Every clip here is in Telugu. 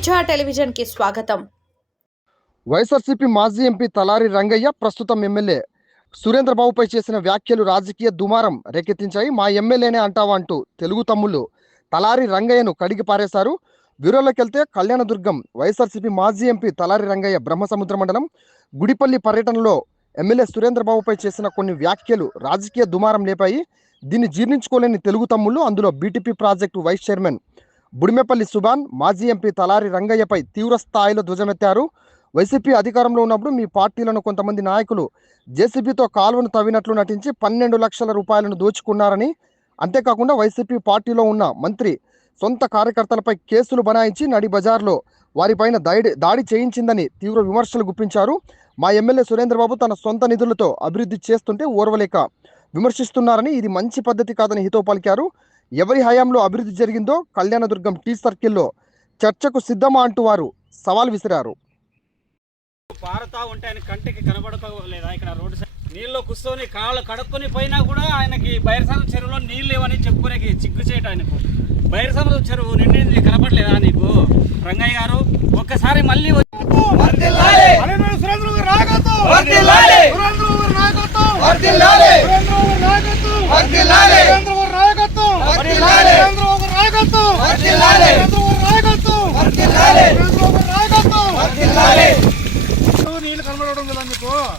ప్రతిధ్వజ టెలివిజన్కి స్వాగతం. వైఎస్ఆర్సీపీ మాజీ ఎంపీ తలారి రంగయ్య ప్రస్తుతం ఎమ్మెల్యే. సురేంద్రబాబుపై చేసిన వ్యాఖ్యలు రాజకీయ దుమారం రేకెత్తించాయి. మా ఎమ్మెల్యేనే అంటావా అంటూ తెలుగు తమ్ముళ్ళు తలారి రంగయ్యను కడిగి పారేశారు. బ్యూరోలోకెళ్తే కళ్యాణదుర్గం వైఎస్ఆర్సీపీ మాజీ ఎంపీ తలారి రంగయ్య బ్రహ్మసముద్ర మండలం గుడిపల్లి పర్యటనలో ఎమ్మెల్యే సురేంద్రబాబుపై చేసిన కొన్ని వ్యాఖ్యలు రాజకీయ దుమారం లేపాయి. దీన్ని జీర్ణించుకోలేని తెలుగు తమ్ముళ్ళు. అందులో BTP project vice chairman Budimepalli Subhan మాజీ ఎంపీ తలారి రంగయ్యపై తీవ్ర స్థాయిలో ధ్వజమెత్తారు. వైసీపీ అధికారంలో ఉన్నప్పుడు మీ పార్టీలను కొంతమంది నాయకులు జేసీబీతో కాలువను తవ్వినట్లు నటించి పన్నెండు లక్షల రూపాయలను దోచుకున్నారని అంతేకాకుండా వైసీపీ పార్టీలో ఉన్న మంత్రి సొంత కార్యకర్తలపై కేసులు బనాయించి నడి బజార్లో వారిపైన దాడి దాడి చేయించిందని తీవ్ర విమర్శలు గుప్పించారు. మా ఎమ్మెల్యే సురేంద్రబాబు తన సొంత నిధులతో అభివృద్ధి చేస్తుంటే ఓర్వలేక విమర్శిస్తున్నారని ఇది మంచి పద్ధతి కాదని హితో పలికారు. ఎవరి హయాంలో అభివృద్ధి జరిగిందో కళ్యాణదుర్గం టీ సర్కిల్లో చర్చకు సిద్ధమా అంటూ వారు సవాల్ విసిరారు. పారుతా ఉంటే ఆయన కంటికి కనబడతా లేదా ఇక్కడ రోడ్డు సైడ్ నీళ్ళు కూర్చొని కాళ్ళు కడుక్కొని పోయినా కూడా ఆయనకి బైరసముద్రం చెరువులో నీళ్ళు లేవని చెప్పుకునే చిక్కు చేయట ఆయనకు. చెరువు నిండింది కనపడలేదా నీకు? రంగయ్య గారు ఒక్కసారి మళ్ళీ వచ్చి- అలెనూరు సురేంద్ర గారి నాయకత్వం! వర్ధిల్లాలి! సురేంద్ర గారి నాయకత్వం! వర్ధిల్లాలి! సురేంద్ర గారి నాయకత్వం! వర్ధిల్లాలి! సురేంద్ర గారి నాయకత్వం! వర్ధిల్లాలి! సురేంద్ర గారి నాయకత్వం! వర్ధిల్లాలి! సురేంద్ర గారి నాయకత్వం! వర్ధిల్లాలి! సురేంద్ర గారి నాయకత్వం! వర్ధిల్లాలి! ఇప్పుడు నీళ్ళు కనబడడం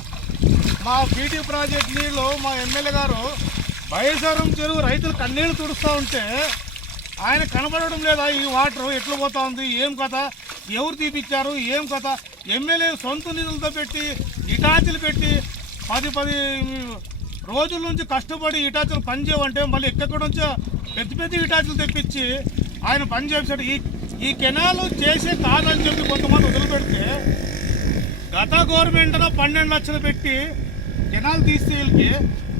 మా బీటీ ప్రాజెక్ట్ నీళ్ళు మా ఎమ్మెల్యే గారు బయసారం చెరువు రైతులు కన్నీళ్ళు తుడుస్తూ ఉంటే ఆయన కనబడడం లేదా ఈ వాటర్ ఎట్లా పోతా ఉంది ఏం కథ ఎవరు తీపిచ్చారు ఏం కథ ఎమ్మెల్యే సొంత నిధులతో పెట్టి ఇటాచీలు పెట్టి పది పది రోజుల నుంచి కష్టపడి ఇటాచీలు పనిచేయమంటే మళ్ళీ ఎక్కడి నుంచో పెద్ద పెద్ద ఇటాచీలు తెప్పించి ఆయన పనిచేసాడు ఈ ఈ కెనాలు చేసే కాదని చెప్పి కొంతమంది వదిలిపెడితే గత గవర్నమెంట్ పన్నెండు లక్షలు పెట్టి కెనాల్ తీస్తే వీళ్ళకి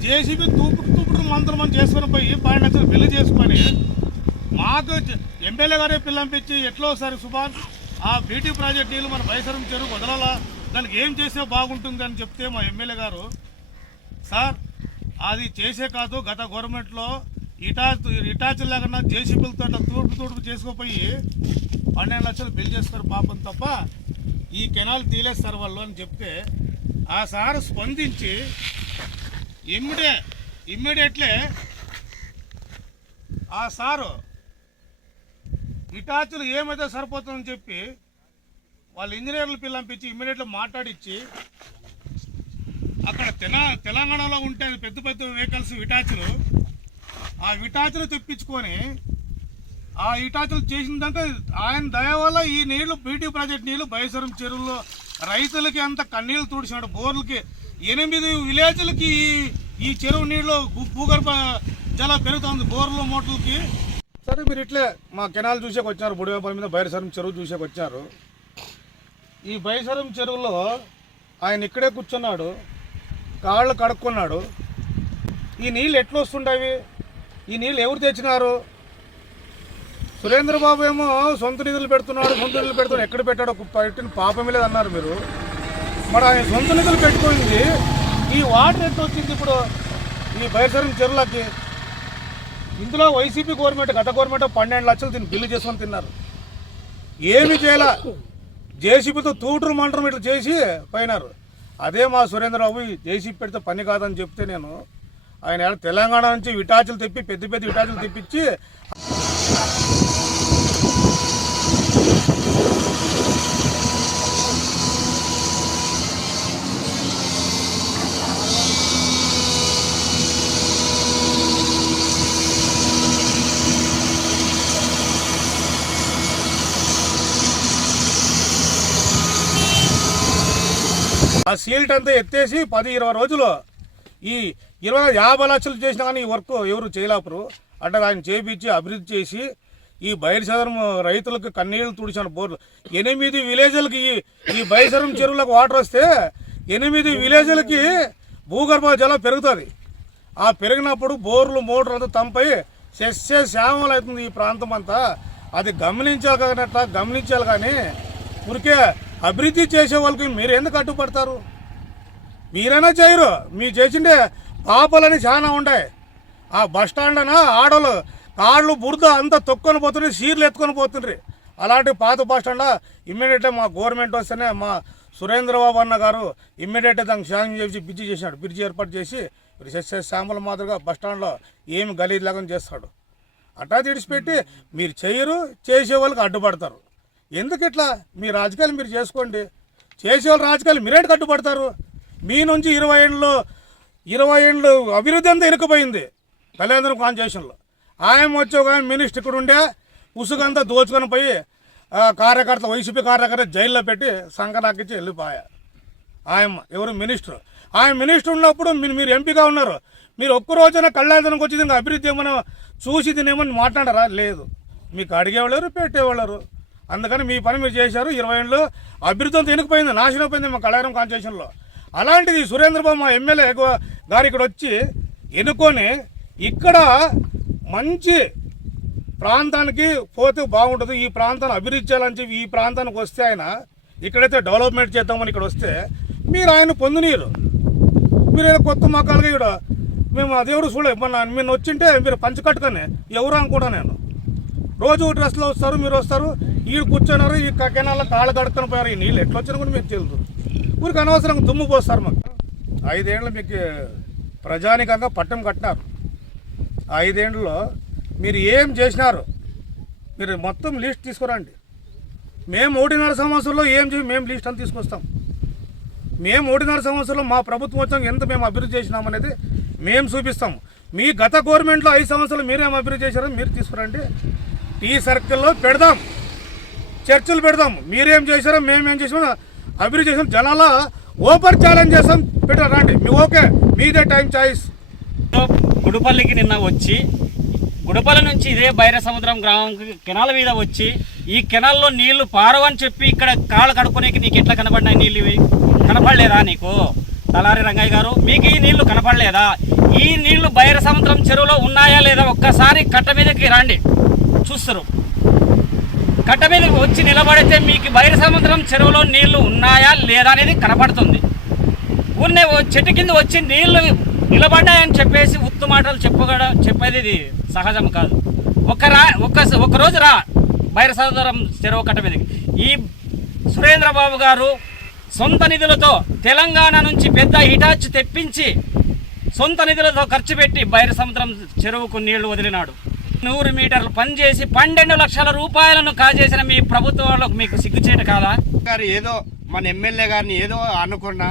జేసీబీ తూపుడు తూపుడు మంత్రం మనం చేసుకుని పోయి పన్నెండు లక్షలు బిల్లు చేసుకొని మాకు ఎమ్మెల్యే గారే పిల్లంపించి ఎట్లా ఒకసారి సుభాన్ ఆ బీటీ ప్రాజెక్ట్ నీళ్ళు మన బైసరం చెరువు వదలాలా? దానికి ఏం చేస్తే బాగుంటుంది అని చెప్తే మా ఎమ్మెల్యే గారు సార్ అది చేసే కాదు గత గవర్నమెంట్లో ఇటా ఇటాచ్ లేకుండా జేసీబీలతో తూడుపు తూడుపు చేసుకోపోయి పన్నెండు లక్షలు బిల్ చేస్తారు పాపం తప్ప ఈ కెనాల్ తీలేస్తారు వాళ్ళు అని చెప్తే ఆ సార్ స్పందించి ఇమ్మీడియే ఇమ్మీడియట్లే ఆ సారు ఇటాచులు ఏమైతే సరిపోతుందని చెప్పి వాళ్ళ ఇంజనీర్లు పిల్లంపించి ఇమ్మీడియట్గా మాట్లాడిచ్చి అక్కడ తెలా తెలంగాణలో ఉంటే పెద్ద పెద్ద వెహికల్స్ విటాచులు ఆ విటాచులు తెప్పించుకొని ఆ ఇటాచులు చేసిన దాకా ఆయన దయ వల్ల ఈ నీళ్ళు బీటీ ప్రాజెక్ట్ నీళ్ళు బయసరం చెరువులో రైతులకి అంత కన్నీళ్ళు తుడిచినాడు. బోర్లకి ఎనిమిది విలేజ్లకి ఈ- చెరువు నీళ్ళు భూగర్భ జల పెరుగుతుంది బోర్లు మోటార్లకి. సరే మీరు ఇట్లే మా కెనాల్ చూసేకి వచ్చారు బుడివేపల్లి మీద బైరసరం చెరువు చూసేకి వచ్చారు. ఈ బయసరం చెరువులో ఆయన ఇక్కడే కూర్చున్నాడు కాళ్ళు కడుక్కున్నాడు. ఈ నీళ్ళు ఎట్లా వస్తుండవి? ఈ నీళ్ళు ఎవరు తెచ్చినారు? సురేంద్రబాబు ఏమో సొంత నిధులు పెడుతున్నాడు సొంత నిధులు పెడుతున్నాడు. ఎక్కడ పెట్టాడో పెట్టిన పాపమే లేదన్నారు మీరు. మరి ఆయన సొంత నిధులు పెట్టుకుంది. ఈ వాటర్ ఎంత వచ్చింది ఇప్పుడు? ఈ బైసరం చెరువులకి. ఇందులో వైసీపీ గవర్నమెంట్ గత గవర్నమెంట్ పన్నెండు లక్షలు తిని బిల్లు చేసుకొని తిన్నారు. ఏమి చేయాల. జేసీబీతో తూటరు మంటరం ఇట్లా చేసి పోయినారు. అదే మా సురేంద్రబాబు జేసీబీ పెడితే పని కాదని చెప్తే నేను ఆయన తెలంగాణ నుంచి విటాచులు తెప్పి పెద్ద పెద్ద విటాచులు తెప్పించి ఆ సీల్ట్ అంతా ఎత్తేసి పది ఇరవై రోజులు ఈ ఇరవై యాభై లక్షలు చేసినా కానీ ఈ వర్క్ ఎవరు చేయలేపరు అంటే ఆయన చేపించి అభివృద్ధి చేసి ఈ బయలుసదరం రైతులకు కన్నీళ్ళు తుడిచిన బోర్లు. ఎనిమిది విలేజ్లకి ఈ ఈ బయలుసదరం చెరువులకు వాటర్ వస్తే ఎనిమిది విలేజ్లకి భూగర్భ జలం పెరుగుతుంది. ఆ పెరిగినప్పుడు బోర్లు మోటార్ అంతా తంపై శస్య శ్యామలు అవుతుంది ఈ ప్రాంతం అంతా. అది గమనించాలి కానట్లా గమనించాలి కానీ ఊరికే అభివృద్ధి చేసే వాళ్ళకి మీరు ఎందుకు అడ్డుపడతారు? మీరైనా చేయరు. మీ చేసిండే పాపలని చాలా ఉంటాయి ఆ బస్ స్టాండ్ అన ఆడలు కాళ్ళు బురద అంతా తొక్కొని పోతుండ్రి సీర్లు ఎత్తుకొని పోతుండ్రి. అలాంటి పాత బస్ స్టాండ్ ఇమ్మీడియట్గా మా గవర్నమెంట్ వస్తేనే మా సురేంద్రబాబు అన్న గారు ఇమ్మీడియట్గా దానికి శాంక్షన్ చేసి బ్రిడ్జి చేసినాడు. బ్రిడ్జి ఏర్పాటు చేసి శాంపుల్ మాదిరిగా బస్ స్టాండ్లో ఏమి గలీజ్ లేకుండా చేస్తాడు. అట్టా తీడిచిపెట్టి మీరు చేయరు చేసే వాళ్ళకి అడ్డుపడతారు. ఎందుకు ఇట్లా మీ రాజకీయాలు మీరు చేసుకోండి. చేసేవాళ్ళు రాజకీయాలు మీరేంటి కట్టుబడతారు? మీ నుంచి ఇరవై ఏళ్ళు ఇరవై ఏళ్ళు అభివృద్ధి అంతా ఇరుక్కుపోయింది కళ్యాణ కాన్స్టిట్యూషన్లో ఆయన వచ్చి ఒక మినిస్టర్ ఇక్కడ ఉండే ఉసుగంతా దోచుకొని పోయి ఆ, కార్యకర్త వైసీపీ కార్యకర్త జైల్లో పెట్టి సంకనాకిచ్చి వెళ్ళిపోయా. ఆయమ్మ ఎవరు? మినిస్టర్. ఆయన మినిస్టర్ ఉన్నప్పుడు మీరు మీరు ఎంపీగా ఉన్నారు. మీరు ఒక్క రోజున కళ్యాణానికి వచ్చి ఇంకా అభివృద్ధి ఏమైనా చూసి తినేమని మాట్లాడరా? లేదు. మీకు అడిగేవాళ్ళు పెట్టేవాళ్ళు అందుకని మీ పని మీరు చేశారు. ఇరవై ఏళ్ళు అభివృద్ధి అంతా వెనుకపోయింది నాశనం పోయింది మా కళ్యాణం కాన్స్టిట్యూషన్లో. అలాంటిది సురేంద్రబాబు మా ఎమ్మెల్యే ఎక్కువ- గారు ఇక్కడ వచ్చి ఎన్నుకొని ఇక్కడ మంచి ప్రాంతానికి పోతే బాగుంటుంది ఈ ప్రాంతాన్ని అభివృద్ధి చేయాలని చెప్పి ఈ ప్రాంతానికి వస్తే ఆయన ఇక్కడైతే డెవలప్మెంట్ చేద్దామని ఇక్కడ వస్తే మీరు ఆయన పొందునీరు. మీరు ఏదో కొత్త మొక్కలుగా ఇక్కడ మేము ఆ దేవుడు చూడలేదు. మొన్న మీరు వచ్చింటే మీరు పంచకట్టుకొని ఎవరు అనుకుంటా నేను. రోజు డ్రెస్లో వస్తారు మీరు వస్తారు. ఈడు కూర్చున్నారు ఈ కెనాల్లో కాళ్ళు కడుక్కొని పోయారు. ఈ నీళ్ళు ఎట్లా వచ్చినా కూడా మీకు తెలుసు. ఊరికి అనవసరంగా దుమ్ము పోస్తారు మాకు. ఐదేళ్ళు మీకు ప్రజానికంగా పట్టం కట్టినారు. ఐదేండ్లలో మీరు ఏం చేసినారు? మీరు మొత్తం లిస్ట్ తీసుకురండి. మేము ఒకటిన్నర సంవత్సరంలో ఏం చేసి మేము లిస్ట్ అని తీసుకొస్తాం. మేము ఒకటిన్నర సంవత్సరంలో మా ప్రభుత్వం వచ్చాక ఎంత మేము అభివృద్ధి చేసినామనేది మేము చూపిస్తాం. మీ గత గవర్నమెంట్లో ఐదు సంవత్సరాలు మీరేం అభివృద్ధి చేశారో మీరు తీసుకురండి. టీ సర్కిల్లో పెడదాం. చర్చలు పెడదాం. మీరేం చేశారో మేమేం చేసామో అభివృద్ధి చేసాం జనాల ఓపర్ ఛాలెంజ్ చేస్తాం. పెట్టారు రండి. మీ ఓకే మీదే టైం చాయిస్. గుడిపల్లికి నిన్న వచ్చి గుడిపల్లి నుంచి ఇదే బైర సముద్రం గ్రామం కెనాల మీద వచ్చి ఈ కెనాల్లో నీళ్ళు పారవని చెప్పి ఇక్కడ కాళ్ళు కడుక్కునేకి నీకు ఎట్లా కనపడినాయి నీళ్ళు ఇవి? కనపడలేదా నీకు? తలారి రంగయ్య గారు మీకు ఈ నీళ్ళు కనపడలేదా? ఈ నీళ్ళు బైర సముద్రం చెరువులో ఉన్నాయా లేదా? ఒక్కసారి కట్ట మీదకి రండి. చూస్తారు. కట్ట మీద వచ్చి నిలబడితే మీకు బైర సముద్రం చెరువులో నీళ్ళు ఉన్నాయా లేదా అనేది కనపడుతుంది ఊరినే చెట్టు కింద వచ్చి నీళ్ళు నిలబడ్డాయని చెప్పేసి ఉత్తు మాటలు చెప్పగడ చెప్పేది ఇది సహజం కాదు. ఒక రా ఒక ఒకరోజు రా బైర సముద్రం చెరువు కట్ట మీదకి. ఈ సురేంద్రబాబు గారు సొంత నిధులతో తెలంగాణ నుంచి పెద్ద హిటాచ్ తెప్పించి సొంత నిధులతో ఖర్చు పెట్టి బైర సముద్రం చెరువుకు నీళ్ళు వదిలినాడు. నూరు మీటర్లు పనిచేసి పన్నెండు లక్షల రూపాయలను కాజేసిన మీ ప్రభుత్వం వాళ్ళకు మీకు సిగ్గుచేట కాదా? గారు ఏదో మన ఎమ్మెల్యే గారిని ఏదో అనుకున్నా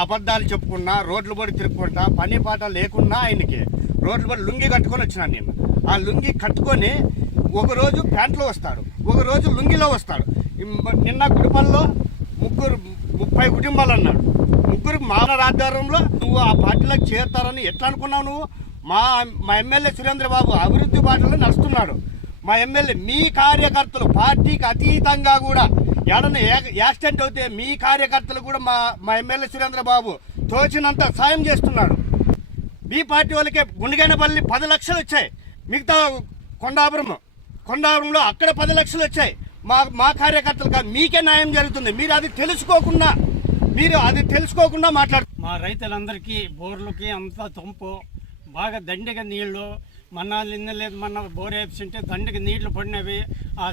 అబద్ధాలు చెప్పుకున్నా రోడ్లు పడి తిరుక్కుంటా పని పాట లేకున్నా ఆయనకి రోడ్లు పడి లుంగి కట్టుకొని వచ్చినాను నేను. ఆ లుంగి కట్టుకొని ఒకరోజు ప్యాంట్లో వస్తాడు ఒకరోజు లుంగిలో వస్తాడు. నిన్న కుటుంబంలో ముగ్గురు ముప్పై కుటుంబాలు అన్నాడు ముగ్గురు మానవ ఆధ్వర్యంలో నువ్వు ఆ పార్టీలకు చేరుతారని ఎట్లా అనుకున్నావు నువ్వు? మా మా ఎమ్మెల్యే సురేంద్ర బాబు అభివృద్ధి బాటలో నడుస్తున్నాడు. మా ఎమ్మెల్యే మీ కార్యకర్తలు పార్టీకి అతీతంగా కూడా ఎడన యాక్సిడెంట్ అవుతే మీ కార్యకర్తలు కూడా మా మా ఎమ్మెల్యే సురేంద్ర బాబు తోచినంత సాయం చేస్తున్నాడు. మీ పార్టీ వాళ్ళకే గుండెగైనపల్లి పది లక్షలు వచ్చాయి. మిగతా కొండాపురం కొండాపురంలో అక్కడ పది లక్షలు వచ్చాయి. మా మా కార్యకర్తలు కాదు మీకే న్యాయం జరుగుతుంది. మీరు అది తెలుసుకోకుండా మీరు అది తెలుసుకోకుండా మాట్లాడు మా రైతులందరికీ బోర్లకి అంతా తుంపు. బాగా దండిగా నీళ్ళు మన్నా నిన్న లేదు మొన్న బోర్ వేపించుంటే దండిగా నీళ్ళు పడినవి ఆ